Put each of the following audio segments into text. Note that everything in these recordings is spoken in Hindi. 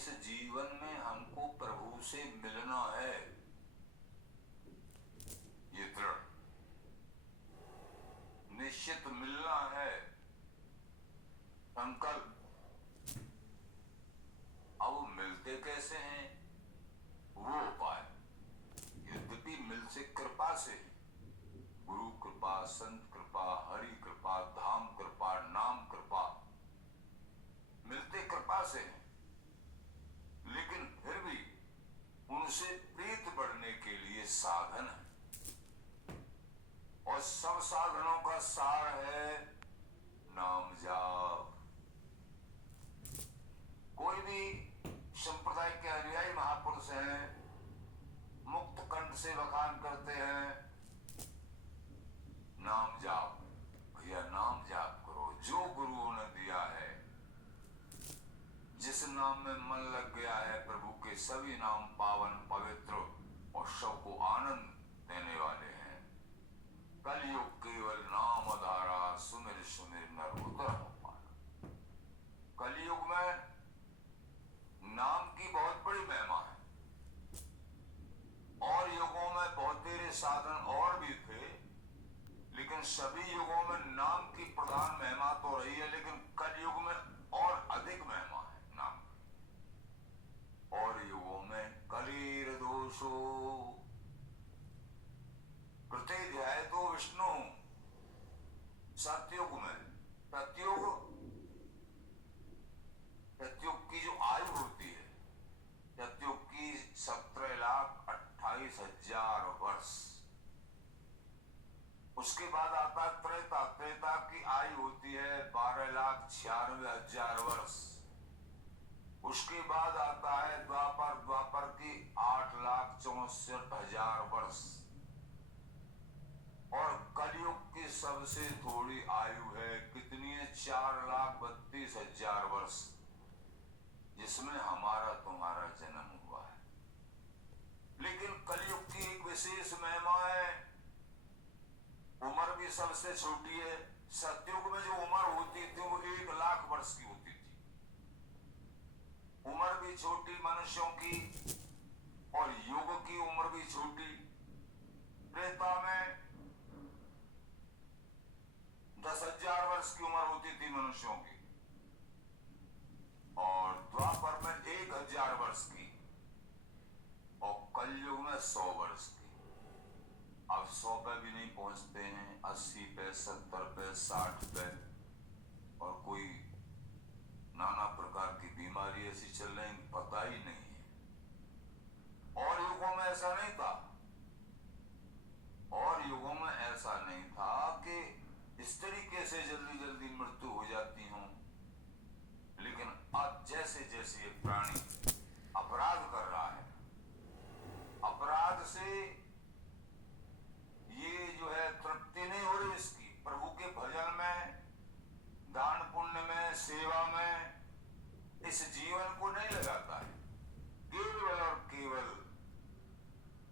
इस जीवन में हमको प्रभु से मिलना है, ये दृढ़ निश्चित मिलना है, संकल्प। अब मिलते कैसे हैं वो उपाय, यद्यपि मिल से कृपा से, गुरु कृपा, संत कृपा, हरि कृपा, धाम कृपा, नाम कृपा, मिलते कृपा से हैं, लेकिन फिर भी उनसे प्रीत बढ़ने के लिए साधन है, और सब साधनों का सार है नाम जाप। कोई भी संप्रदाय के अनुयायी महापुरुष हैं, मुक्त कंठ से बखान करते हैं नाम जाप। भैया नाम जाप करो, जो गुरुओं ने दिया है, जिस नाम में मन लग गया है, प्रभु के सभी नाम पावन पवित्र और सबको आनंद देने वाले हैं। कलयुग केवल नाम आधारा, सुमिर सुमिर नर उतर हो पाना। कलयुग में नाम की बहुत बड़ी महिमा है, और युगों में बहुत तेरे साधन और भी थे, लेकिन सभी युगों में नाम की प्रधान महिमा तो रही है, लेकिन कलयुग में और अधिक महिमा है नाम की। और युगों में कलीर दोषो प्रत्यध्याय तो विष्णु। सतयुग में, सतयुग की जो आयु होती है, सतयुग की 17,28,000 वर्ष। उसके बाद आता है त्रेता। त्रेता की आयु होती है 12,96,000 वर्ष। उसके बाद आता है द्वापर। द्वापर की 8,64,000 वर्ष। और कलयुग की सबसे थोड़ी आयु है, कितनी है? 4,32,000 वर्ष, जिसमें हमारा तुम्हारा जन्म हुआ है। लेकिन कलयुग की एक विशेष महिमा है, उम्र भी सबसे छोटी है। सतयुग में जो उम्र होती थी वो 1,00,000 वर्ष की होती थी, उम्र भी छोटी मनुष्यों की, और युग की उम्र भी छोटी। त्रेता में 10,000 वर्ष की उम्र होती थी मनुष्यों की, और द्वापर में 1,000 वर्ष की, और कलयुग में 100 वर्ष की। अब 100 पे भी नहीं पहुंचते हैं, 80 पे, 70 पे, 60 पे, और कोई नाना प्रकार की बीमारी ऐसी चल रही, पता ही नहीं है। और युगों में ऐसा नहीं था, और युगों में ऐसा नहीं था कि इस तरीके से जल्दी जल्दी मृत्यु हो जाती हो। लेकिन अब जैसे जैसे ये प्राणी अपराध कर रहा है, अपराध से ये जो है तृप्ति नहीं हो रही इसकी, प्रभु के भजन में, दान पुण्य में, सेवा में इस जीवन को नहीं लगाता है, केवल और केवल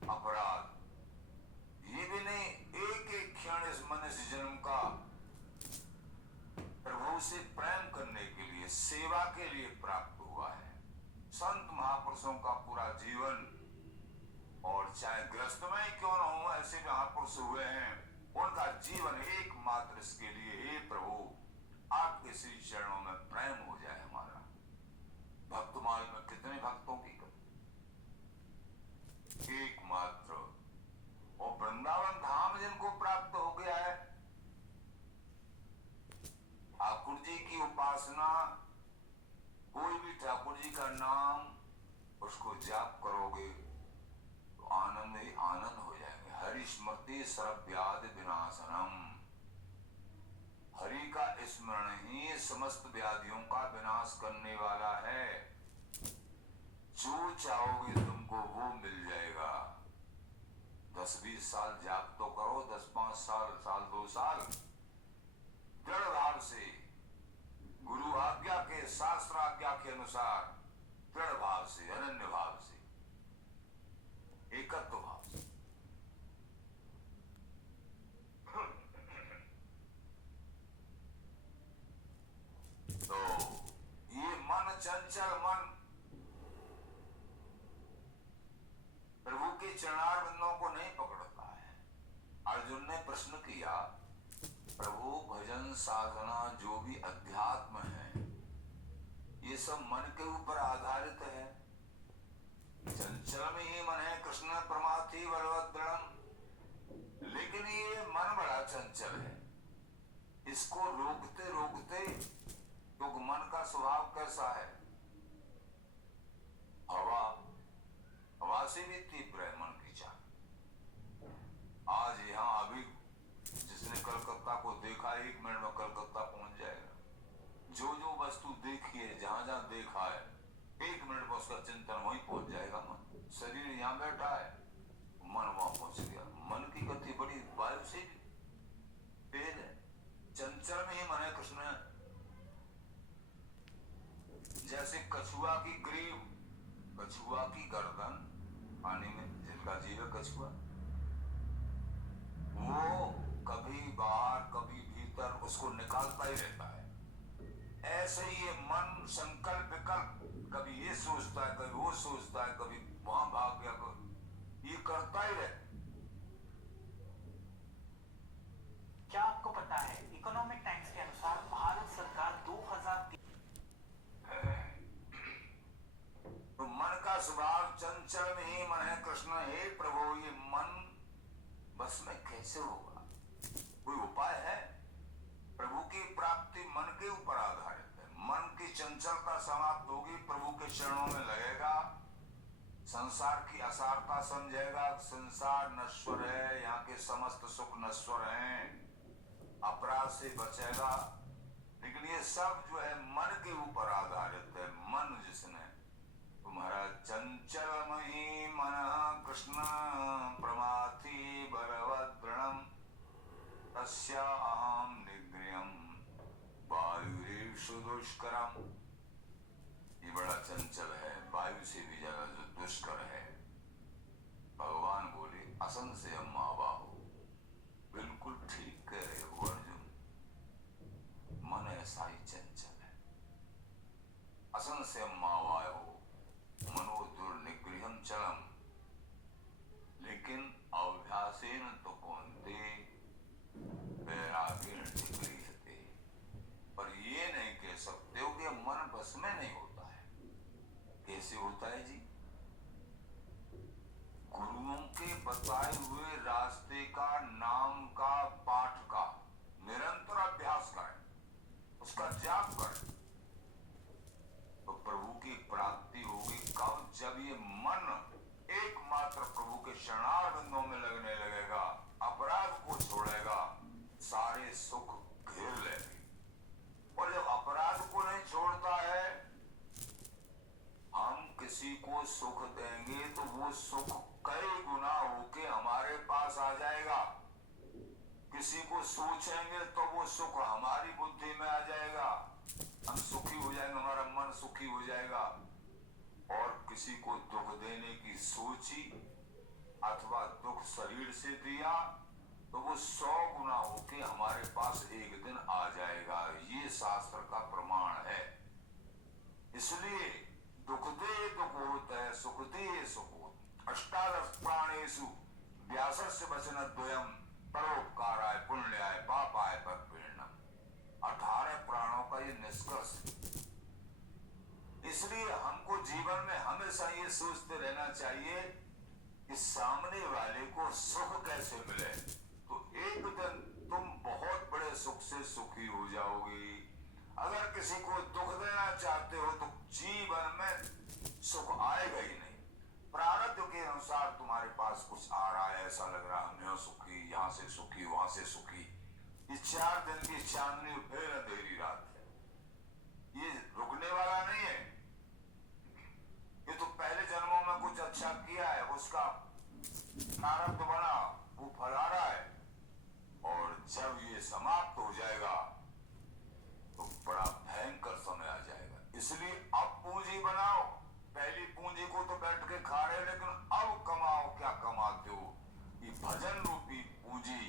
अपराध। ये भी नहीं, एक एक क्षण इस मनुष्य जन्म का प्रभु से प्रेम करने के लिए, सेवा के लिए प्राप्त हुआ है। संत महापुरुषों का पूरा जीवन, और चाहे ग्रस्त में ही क्यों न हो, ऐसे महापुरुष हुए हैं, उनका जीवन एकमात्र इसके लिए, हे प्रभु आपके श्री चरणों में प्रेम हो जाए हमारा। भक्तमाल में कितने भक्तों की कमी, एकमात्र। और वृंदावन धाम जिनको प्राप्त हो गया है, ठाकुर जी की उपासना, कोई भी ठाकुर जी का नाम उसको जाप करोगे तो आनंद ही आनंद हो जाएंगे। हरि स्मृति सर्वव्याधि विनाशनम। हरि का स्मरण ही समस्त व्याधियों का विनाश करने वाला है। जो चाहोगे तुमको वो मिल जाएगा। 10-20 साल जाप तो करो, 10-5 साल, 2 साल, दृढ़ भाव से, गुरु आज्ञा के, शास्त्र आज्ञा के अनुसार, दृढ़ भाव से, अनन्य भाव से, एकत्व भाव से। तो ये मन, चंचल मन, प्रश्न किया, प्रभु भजन साधना जो भी अध्यात्म है ये सब मन के ऊपर आधारित है। चंचल में ही मन है कृष्ण प्रमाथि बलवद्दृढ़म्, लेकिन ये मन बड़ा चंचल है, इसको रोकते रोकते तो मन का स्वभाव कैसा है? हवा से भी तीव्र है मन की चाह। आज यहाँ अभी जिसने कलकत्ता को देखा 1 मिनट में कलकत्ता पहुंच जाएगा। जो जो वस्तु देखी है, जहां जहां देखा है, 1 मिनट में उसका चिंतन वहीं पहुंच जाएगा। मन शरीर यहाँ बैठा है, मन वहां पहुंच गया। मन की गति बड़ी वायु से तेज है। चंचल में ही मन है कृष्ण। जैसे कछुआ की ग्रीव, कछुआ की गर्दन, पानी में जिनका जीव है कछुआ, वो कभी बाहर कभी भीतर उसको निकालता ही रहता है। ऐसे ही ये मन संकल्प विकल्प, कभी ये सोचता है, कभी वो सोचता है, कभी वहां भाग गया, ये करता ही रहता। क्या आपको पता है इकोनॉमिक टाइम्स के अनुसार भारत सरकार 2003 तो मन का स्वभाव चंचल में ही मन है कृष्ण। हे प्रभु, ये मन बस में कैसे होगा? कोई उपाय है? प्रभु की प्राप्ति मन के ऊपर आधारित है। मन की चंचलता समाप्त होगी, प्रभु के चरणों में लगेगा, संसार की असारता समझेगा। संसार नश्वर है, यहाँ के समस्त सुख नश्वर हैं, अपराध से बचेगा। लेकिन ये सब जो है मन के ऊपर आधारित है। मन जिसने तुम्हारा चंचल मही मन कृष्ण प्रमाथि बलवद्दृढ़म् तस्या अहम निग्रहम् वायुरेषु दुष्करम्। ये बड़ा चंचल है, वायु से भी ज्यादा जो दुष्कर है। भगवान बोले असन से अम्मा बाहु, बिल्कुल ठीक कह रहे हो अर्जुन, मन ऐसा ही चंचल है। असन से अम्मा वायु मनो दुर्निगृहम् चलम्, लेकिन अभ्यासेन तो कौन्ते वैराग्येण निगृह्यते। पर ये नहीं कह सकते हो कि मन बस में नहीं होता है। कैसे होता है जी? गुरुओं के बताए हुए रास्ते का, नाम का, पाठ का निरंतर अभ्यास करें, उसका जाप करें, तो प्रभु की प्राप्ति होगी। कब? जब ये मन एकमात्र प्रभु के शरणारविंदों में लगने लगेगा, अपराध को छोड़ेगा, सारे सुख घेर लेंगे। और जब अपराध को नहीं छोड़ता है, हम किसी को सुख देंगे तो वो सुख कई गुना होके हमारे पास आ जाएगा। किसी को सोचेंगे तो वो सुख हमारी बुद्धि में आ जाएगा, हम सुखी हो जाएंगे, हमारा मन सुखी हो जाएगा। और किसी को दुख देने की सोची अथवा दुख शरीर से दिया तो वो 100 गुना होके हमारे पास एक दिन आ जाएगा। ये शास्त्र का प्रमाण है। इसलिए दुख दे दुख होता है, सुख दे सुख होता। अष्टादश प्राणेषु व्यासस्य वचनद्वयम् परोपकाराय पुण्याय पापाय परपीडनम्। 18 प्राणों का ये निष्कर्ष। इसलिए हमको जीवन में हमेशा ये सोचते रहना चाहिए कि सामने वाले को सुख कैसे मिले, तो एक दिन तुम बहुत बड़े सुख से सुखी हो जाओगे। अगर किसी को दुख देना चाहते हो तो जीवन में सुख आएगा ही नहीं। प्रारब्ध के अनुसार तुम्हारे पास कुछ आ रहा है, ऐसा लग रहा है मैं सुखी, यहाँ से सुखी, वहां से सुखी। ये 4 दिन की चांदनी फिर अंधेरी रात है, ये रुकने वाला नहीं है। ये तो पहले जन्मों में कुछ अच्छा किया है, उसका प्रारब्ध बना, वो फल आ रहा है। और जब ये समाप्त हो जाएगा तो बड़ा भयंकर समय आ जाएगा। इसलिए अब पूंजी बनाओ। पहली पूंजी को तो बैठ के खा रहे, लेकिन अब कमाओ। क्या कमाते हो? ये भजन रूपी पूंजी,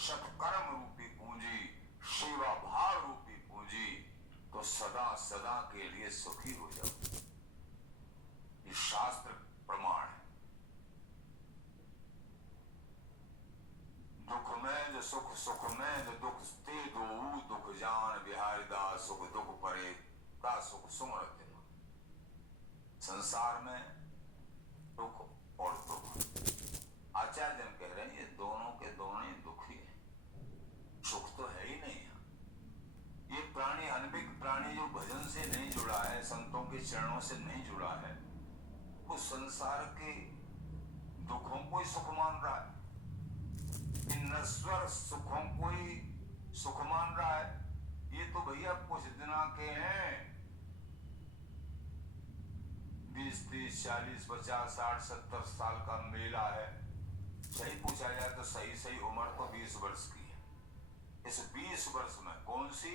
सत्कर्म रूपी पूंजी, सेवा भाव रूपी पूंजी, तो सदा सदा के लिए सुखी हो जाओ। ये शास्त्र प्रमाण है। दुख में जो सुख सुख में दुख ते दो दुख जान बिहारी दास सुख दुख परे ता सुख सुमरत दिन। संसार में दुख और दुख, आचार्य जन कह रहे हैं ये दोनों के दोनों ही दुखी हैं, सुख तो है ही नहीं है। ये प्राणी अनभिज्ञ प्राणी जो भजन से नहीं जुड़ा है, संतों के चरणों से नहीं जुड़ा है, वो संसार के दुखों को ही सुख मान रहा है, इन नश्वर सुखों को ही सुख मान रहा है। ये तो भैया कुछ दिना के हैं, 20, 30, 40, 50, 60, 70 साल का मेला है। सही पूछा जाए तो सही सही उम्र तो 20 वर्ष की है। इस 20 वर्ष में कौन सी?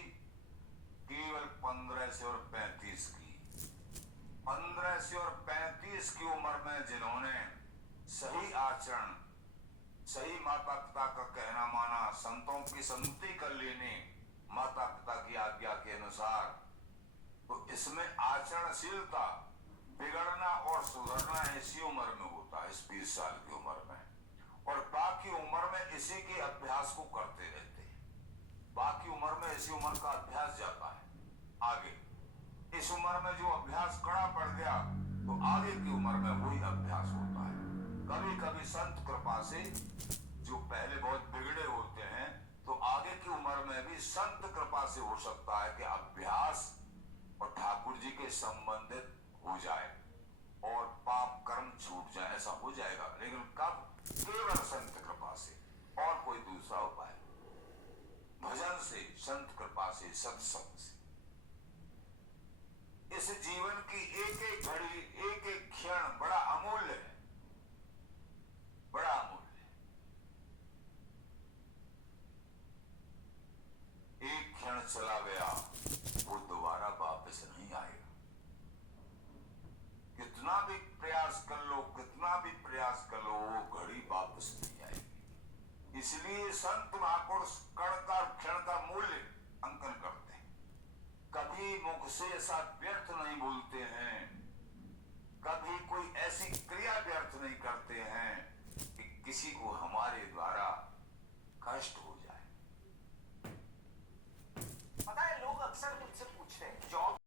केवल 15 से और 35 की। 15 से और 35 की उम्र में जिन्होंने सही आचरण, सही माता पिता का कहना माना, संतों की संगति कर लेने माता पिता की आज्ञा के अनुसार, तो इसमें आचरणशीलता बिगड़ना और सुधरना इसी उम्र में होता है, इस 20 साल की उम्र में। और बाकी उम्र में इसी के अभ्यास को करते रहते हैं, बाकी उम्र में इसी उम्र का अभ्यास जाता है आगे। इस उम्र में जो अभ्यास कड़ा पड़ गया तो आगे की उम्र में वही अभ्यास होता है। कभी कभी संत कृपा से जो पहले बहुत बिगड़े होते हैं तो आगे की उम्र में भी संत कृपा से हो सकता है कि अभ्यास और ठाकुर जी के संबंधित हो जाए और पाप कर्म छूट जाए, ऐसा हो जाएगा। लेकिन कब? केवल संत कृपा से, और कोई दूसरा उपाय, भजन से, संत कृपा से, सत्संग से। इस जीवन की एक एक घड़ी, एक एक क्षण बड़ा अमूल्य है, बड़ा अमूल्य है। एक क्षण चला गया वो दोबारा वापस नहीं आएगा। कितना भी प्रयास कर लो, कितना भी प्रयास कर लो, वो घड़ी वापस नहीं आएगी। इसलिए संत महापुरुष कण का, क्षण का मूल्य अंकन करते हैं। कभी मुख से ऐसा व्यर्थ नहीं बोलते हैं, कभी कोई ऐसी क्रिया व्यर्थ नहीं करते हैं कि किसी को हमारे द्वारा कष्ट हो जाए। पता है, लोग अक्सर मुझसे पूछते हैं, जो